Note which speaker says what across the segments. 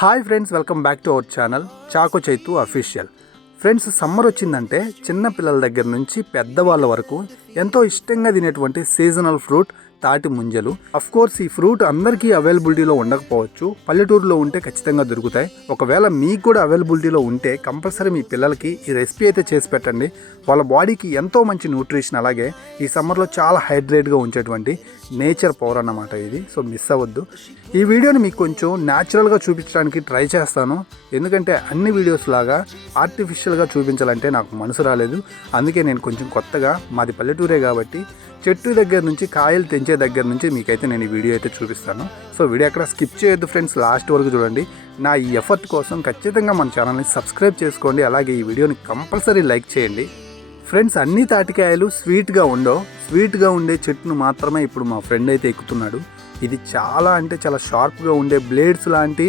Speaker 1: Hi friends welcome back to our channel Chako Chaitu official. Friends summer వచ్చిందంటే చిన్న పిల్లల దగ్గర నుంచి పెద్దవాళ్ళ వరకు ఎంతో ఇష్టంగా తినేటువంటి సీజనల్ ఫ్రూట్ తాటి ముంజలు. అఫ్ కోర్స్ ఈ ఫ్రూట్ అందరికీ అవైలబిలిటీలో ఉండకపోవచ్చు. పల్లెటూరులో ఉంటే ఖచ్చితంగా దొరుకుతాయి. ఒకవేళ మీకు కూడా అవైలబిలిటీలో ఉంటే కంపల్సరీ మీ పిల్లలకి ఈ రెసిపీ అయితే చేసి పెట్టండి. వాళ్ళ బాడీకి ఎంతో మంచి న్యూట్రిషన్ అలాగే ఈ సమ్మర్లో చాలా హైడ్రేట్గా ఉంచేటువంటి నేచర్ పవర్ అన్నమాట ఇది. సో మిస్ అవ్వద్దు. ఈ వీడియోని మీకు కొంచెం న్యాచురల్గా చూపించడానికి ట్రై చేస్తాను. ఎందుకంటే అన్ని వీడియోస్ లాగా ఆర్టిఫిషియల్గా చూపించాలంటే నాకు మనసు రాలేదు. అందుకే నేను కొంచెం కొత్తగా మాది పల్లెటూరు కాబట్టి చెట్టు దగ్గర నుంచి కాయలు తెంచే దగ్గర నుంచి మీకైతే నేను ఈ వీడియో అయితే చూపిస్తాను. సో వీడియో అక్కడ స్కిప్ చేయొద్దు ఫ్రెండ్స్ లాస్ట్ వరకు చూడండి. నా ఈ ఎఫర్ట్ కోసం ఖచ్చితంగా మన ఛానల్ని సబ్స్క్రైబ్ చేసుకోండి అలాగే ఈ వీడియోని కంపల్సరీ లైక్ చేయండి. ఫ్రెండ్స్ అన్ని తాటికాయలు స్వీట్గా ఉండవు. స్వీట్గా ఉండే చెట్టును మాత్రమే ఇప్పుడు మా ఫ్రెండ్ అయితే ఎక్కుతున్నాడు. ఇది చాలా అంటే చాలా షార్ప్గా ఉండే బ్లేడ్స్ లాంటి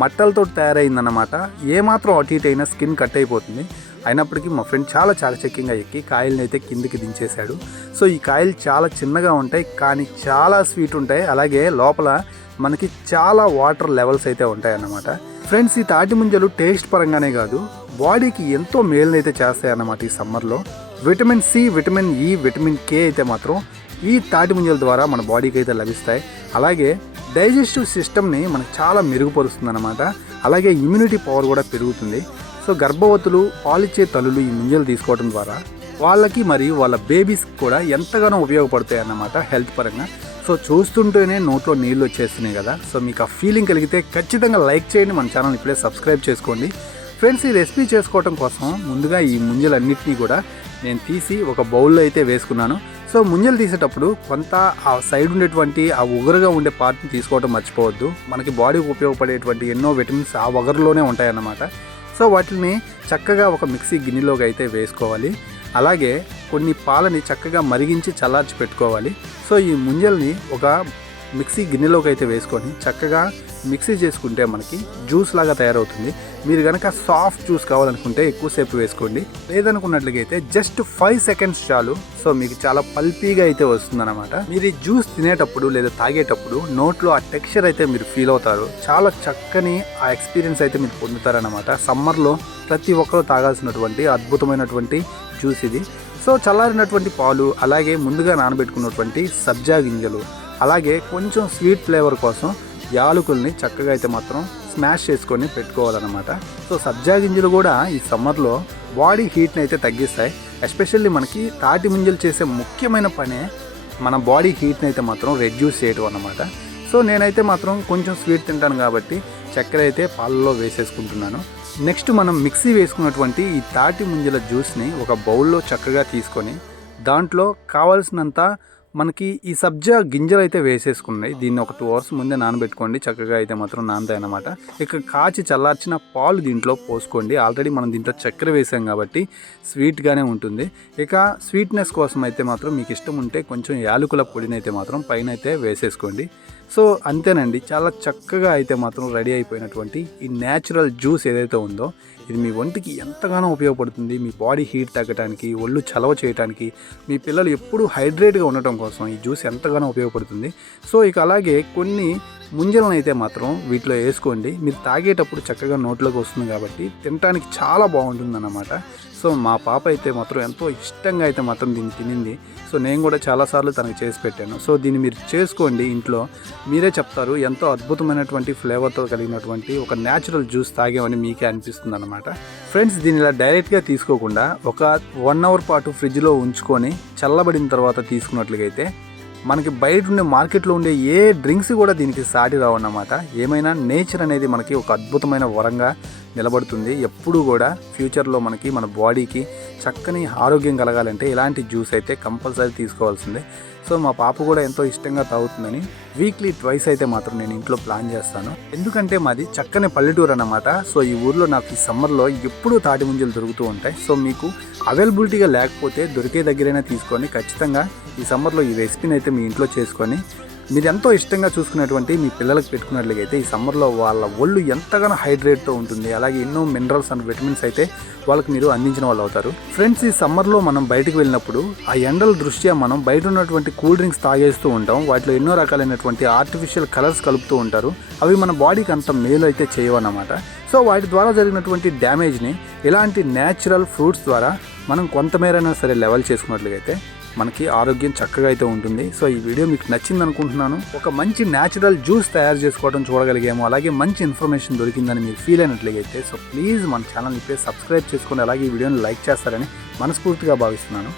Speaker 1: మట్టలతో తయారైందన్నమాట. ఏమాత్రం అటు ఇటు అయినా స్కిన్ కట్ అయిపోతుంది. అయినప్పటికీ మా ఫ్రెండ్ చాలా చాకచక్యంగా ఎక్కి కాయల్ని అయితే కిందికి దించేశాడు. సో ఈ కాయలు చాలా చిన్నగా ఉంటాయి కానీ చాలా స్వీట్ ఉంటాయి. అలాగే లోపల మనకి చాలా వాటర్ లెవెల్స్ అయితే ఉంటాయి అన్నమాట ఫ్రెండ్స్ ఈ తాటి ముంజలు టేస్ట్ పరంగానే కాదు బాడీకి ఎంతో మేలునైతే అయితే చేస్తాయి అన్నమాట ఈ సమ్మర్లో. Vitamin C vitamin E vitamin K అయితే మాత్రం ఈ తాటి ముంజల ద్వారా మన బాడీకి అయితే లభిస్తాయి. అలాగే డైజెస్టివ్ సిస్టమ్ని మనకు చాలా మెరుగుపరుస్తుంది అనమాట అలాగే ఇమ్యూనిటీ పవర్ కూడా పెరుగుతుంది. సో గర్భవతులు పాలిచ్చే తల్లులు ఈ ముంజలు తీసుకోవడం ద్వారా వాళ్ళకి మరియు వాళ్ళ బేబీస్ కూడా ఎంతగానో ఉపయోగపడతాయి అన్నమాట హెల్త్ పరంగా. సో చూస్తుంటేనే నోట్లో నీళ్ళు వచ్చేస్తున్నాయి కదా. సో మీకు ఆ ఫీలింగ్ కలిగితే ఖచ్చితంగా లైక్ చేయండి. మన ఛానల్ ఇప్పుడే సబ్స్క్రైబ్ చేసుకోండి. ఫ్రెండ్స్ ఈ రెసిపీ చేసుకోవడం కోసం ముందుగా ఈ ముంజలన్నింటినీ కూడా నేను తీసి ఒక బౌల్లో అయితే వేసుకున్నాను. సో ముంజలు తీసేటప్పుడు కొంత ఆ సైడ్ ఉండేటువంటి ఆ ఉగరుగా ఉండే పార్ట్ని తీసుకోవడం మర్చిపోవద్దు. మనకి బాడీకి ఉపయోగపడేటువంటి ఎన్నో విటమిన్స్ ఆ ఉగరులోనే ఉంటాయన్నమాట. సో వాటిని చక్కగా ఒక మిక్సీ గిన్నెలోకి అయితే వేసుకోవాలి. అలాగే కొన్ని పాలని చక్కగా మరిగించి చల్లార్చి పెట్టుకోవాలి. సో ఈ ముంజల్ని ఒక మిక్సీ గిన్నెలోకి అయితే వేసుకొని చక్కగా మిక్సీ చేసుకుంటే మనకి జ్యూస్ లాగా తయారవుతుంది. మీరు కనుక సాఫ్ట్ జ్యూస్ కావాలనుకుంటే ఎక్కువసేపు వేసుకోండి. లేదనుకున్నట్లయితే జస్ట్ ఫైవ్ సెకండ్స్ చాలు. సో మీకు చాలా పల్పీగా అయితే వస్తుందన్నమాట. మీరు ఈ జ్యూస్ తినేటప్పుడు లేదా తాగేటప్పుడు నోట్లో ఆ టెక్స్చర్ అయితే మీరు ఫీల్ అవుతారు. చాలా చక్కని ఆ ఎక్స్పీరియన్స్ అయితే మీరు పొందుతారనమాట సమ్మర్లో ప్రతి ఒక్కరూ తాగాల్సినటువంటి అద్భుతమైనటువంటి జ్యూస్ ఇది. సో చల్లారినటువంటి పాలు అలాగే ముందుగా నానబెట్టుకున్నటువంటి సబ్జా గింజలు అలాగే కొంచెం స్వీట్ ఫ్లేవర్ కోసం యాలకుల్ని చక్కగా అయితే మాత్రం స్మాష్ చేసుకొని పెట్టుకోవాలన్నమాట. సో సబ్జా గింజలు కూడా ఈ సమ్మర్లో బాడీ హీట్ని అయితే తగ్గిస్తాయి. ఎస్పెషల్లీ మనకి తాటి ముంజలు చేసే ముఖ్యమైన పనే మన బాడీ హీట్ని అయితే మాత్రం రెడ్యూస్ చేయడం అన్నమాట. సో నేనైతే మాత్రం కొంచెం స్వీట్ తింటాను కాబట్టి చక్కెర అయితే పాలలో వేసేసుకుంటున్నాను. నెక్స్ట్ మనం మిక్సీ వేసుకున్నటువంటి ఈ తాటి ముంజల జ్యూస్ని ఒక బౌల్లో చక్కగా తీసుకొని దాంట్లో కావాల్సినంత మనకి ఈ సబ్జా గింజలు అయితే వేసేసుకున్నాయి. దీన్ని ఒక టూ అవర్స్ ముందే నానబెట్టుకోండి. చక్కగా అయితే మాత్రం నానతాయి అనమాట ఇక కాచి చల్లార్చిన పాలు దీంట్లో పోసుకోండి. ఆల్రెడీ మనం దీంట్లో చక్కెర వేసాం కాబట్టి స్వీట్గానే ఉంటుంది. ఇక స్వీట్నెస్ కోసం అయితే మాత్రం మీకు ఇష్టం ఉంటే కొంచెం యాలకుల పొడిని అయితే మాత్రం పైన అయితే వేసేసుకోండి. సో అంతేనండి చాలా చక్కగా అయితే మాత్రం రెడీ అయిపోయినటువంటి ఈ న్యాచురల్ జ్యూస్ ఏదైతే ఉందో ఇది మీ ఒంటికి ఎంతగానో ఉపయోగపడుతుంది. మీ బాడీ హీట్ తగ్గడానికి ఒళ్ళు చలవ చేయడానికి మీ పిల్లలు ఎప్పుడూ హైడ్రేట్గా ఉండటం కోసం ఈ జ్యూస్ ఎంతగానో ఉపయోగపడుతుంది. సో ఇక అలాగే కొన్ని ముంజలను అయితే మాత్రం వీటిలో వేసుకోండి. మీరు తాగేటప్పుడు చక్కగా నోట్లోకి వస్తుంది కాబట్టి తినడానికి చాలా బాగుంటుంది సో మా పాప అయితే మాత్రం ఎంతో ఇష్టంగా అయితే మాత్రం దీన్ని తినింది. సో నేను కూడా చాలాసార్లు తనకు చేసి పెట్టాను. సో దీన్ని మీరు చేసుకోండి ఇంట్లో. మీరే చెప్తారు ఎంతో అద్భుతమైనటువంటి ఫ్లేవర్తో కలిగినటువంటి ఒక న్యాచురల్ జ్యూస్ తాగామని మీకే అనిపిస్తుంది అనమాట ఫ్రెండ్స్ దీన్ని ఇలా డైరెక్ట్గా తీసుకోకుండా ఒక వన్ అవర్ పాటు ఫ్రిడ్జ్లో ఉంచుకొని చల్లబడిన తర్వాత తీసుకున్నట్లుగైతే మనకి బయట ఉండే మార్కెట్లో ఉండే ఏ డ్రింక్స్ కూడా దీనికి సాటి రావన్నమాట ఏమైనా నేచర్ అనేది మనకి ఒక అద్భుతమైన వరంగా నిలబడుతుంది. ఎప్పుడు కూడా ఫ్యూచర్లో మనకి మన బాడీకి చక్కని ఆరోగ్యం కలగాలంటే ఇలాంటి జ్యూస్ అయితే కంపల్సరీ తీసుకోవాల్సిందే. సో మా పాప కూడా ఎంతో ఇష్టంగా తాగుతుందని వీక్లీ ట్వైస్ అయితే మాత్రం నేను ఇంట్లో ప్లాన్ చేస్తాను. ఎందుకంటే మాది చక్కని పల్లెటూరు అన్నమాట. సో ఈ ఊర్లో నాకు ఈ సమ్మర్లో ఎప్పుడూ తాటి ముంజలు దొరుకుతూ ఉంటాయి. సో మీకు అవైలబిలిటీగా లేకపోతే దొరికే దగ్గరైనా తీసుకొని ఖచ్చితంగా ఈ సమ్మర్లో ఈ రెసిపీని అయితే మీ ఇంట్లో చేసుకొని మీరు ఎంతో ఇష్టంగా చూసుకునేటువంటి మీ పిల్లలకు పెట్టుకున్నట్లయితే ఈ సమ్మర్లో వాళ్ళ ఒళ్ళు ఎంతగానో హైడ్రేట్తో ఉంటుంది. అలాగే ఎన్నో మినరల్స్ అండ్ విటమిన్స్ అయితే వాళ్ళకి మీరు అందించిన వాళ్ళు అవుతారు. ఫ్రెండ్స్ ఈ సమ్మర్లో మనం బయటకు వెళ్ళినప్పుడు ఆ ఎండల దృష్ట్యా మనం బయట ఉన్నటువంటి కూల్ డ్రింక్స్ తాగేస్తూ ఉంటాం. వాటిలో ఎన్నో రకాలైనటువంటి ఆర్టిఫిషియల్ కలర్స్ కలుపుతూ ఉంటారు. అవి మన బాడీకి అంత మేలు అయితే చేయవన్నమాట. సో వాటి ద్వారా జరిగినటువంటి డ్యామేజ్ని ఇలాంటి న్యాచురల్ ఫ్రూట్స్ ద్వారా మనం కొంతమేరైనా సరే లెవెల్ చేసుకున్నట్లయితే మనకి ఆరోగ్యం చక్కగా అయితే ఉంటుంది. సో ఈ వీడియో మీకు నచ్చింది అనుకుంటున్నాను ఒక మంచి న్యాచురల్ జ్యూస్ తయారు చేసుకోవడం చూడగలిగాము. అలాగే మంచి ఇన్ఫర్మేషన్ దొరికిందని మీరు ఫీల్ అయినట్లయితే సో ప్లీజ్ మన ఛానల్ ఇప్పుడే సబ్స్క్రైబ్ చేసుకొని అలాగే ఈ వీడియోని లైక్ చేస్తారని మనస్ఫూర్తిగా భావిస్తున్నాను.